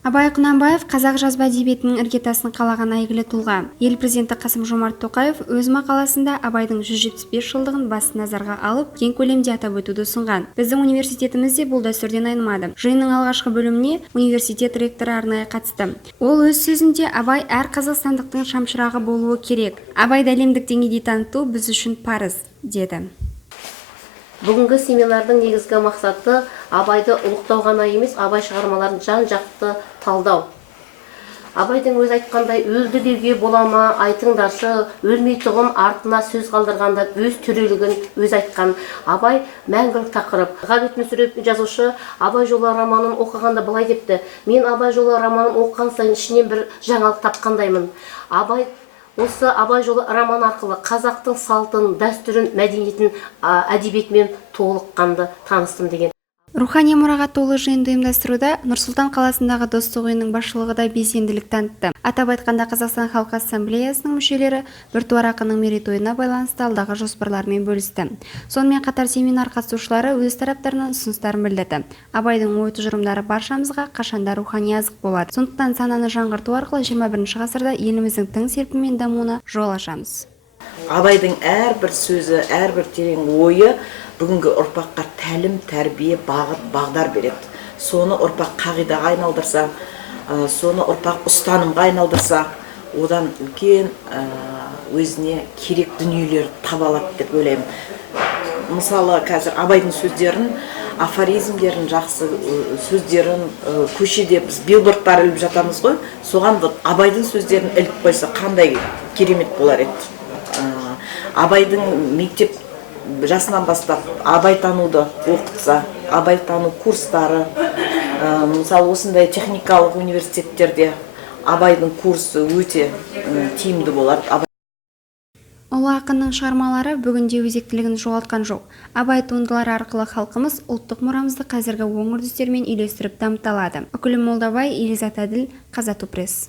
Абай Құнанбаев қазақ жазба әдебиетінің іргетасын қалаған әйгілі тұлға. Ел президенті Қасым-Жомарт Тоқаев өз мақаласында Абайдың 175 жылдығын басты назарға алып, кең көлемде атап өтуді ұсынған. Біздің университетімізде бұл дәстүрден айнымады. Жиынның алғашқы бөліміне университет ректоры арнайы қатысты. Ол өз сөзінде Абай әр қазақстандықтың шамшырағы болуы керек. Абайды әлемдік деңгейде таныту біз үшін парыз, деді. Бүгінгі семинардың негізгі мақсаты Абайды ұлықтау ғана емес, Абай шығармаларын жан-жақты талдау. Абайдың өз айтқандай, өлді деуге бола ма, айтыңдаршы, өлмейтұғым артына сөз қалдырғанда өз төрелігін өз айтқан. Абай мәңгілік тақырып. Ғабит Мүсірепов жазушы Абай жолы романын оқығанда былай депті: мен Абай жолы романын оқыған сайын ішінен бір жаңалық тапқандаймын. Осы Абай жолы роман арқылы қазақтың салтын, дәстүрін, мәдениетін, әдебиетімен толыққанды таныстым деген. Рухани мұраға толы жиынды ұйымдастыруда Нұр-Сұлтан қаласындағы Достық үйінің басшылығы да белсенділік танытты. Атап айтқанда Қазақстан Халқы Ассамблеясының мүшелері біртуар ақынның мерейтойына байланысты алдағы жоспарларымен бөлісті. Сонымен қатар семинар қатысушылары өз тараптарынан ұсыныстарын білдірді. Абайдың ой тұжырымдары баршамызға қашанда рухани азық болады. Сондықтан сананы жаңғырту арқылы 21 ғасырда еліміздің тың серпінмен дамуына жол ашамыз. Абайдың әрбір сөзі, әрбір терең ойы бүгінгі ұрпаққа тәлім, тәрбие, бағыт, бағдар береді. Соны ұрпақ қағидаға айналдырса, соны ұрпақ ұстанымға айналдырса, одан үлкен өзіне керек дүниелер таба алады деп ойлаймын. Мысалы, қазір Абайдың сөздерін, афоризмдерін, жақсы сөздерін көшеде біз билбордтар іліп жатамыз ғой, соған Абайдың сөздерін іліп қойса қандай керемет болар еді. Абайдың мектеп жасынан бастап абайтануды оқытса, абайтану курстары, мысалы осындай техникалық университеттерде Абайдың курсы өте тиімді болады. Ұлы ақынның шығармалары бүгінде өзектілігін жоғалтқан жоқ. Абай туындылары арқылы халқымыз ұлттық мұрамызды қазіргі оң үрдістермен үйлестіріп дамыта алады. Үкілі Молдабай, Елизат Әділ, Қазату пресс.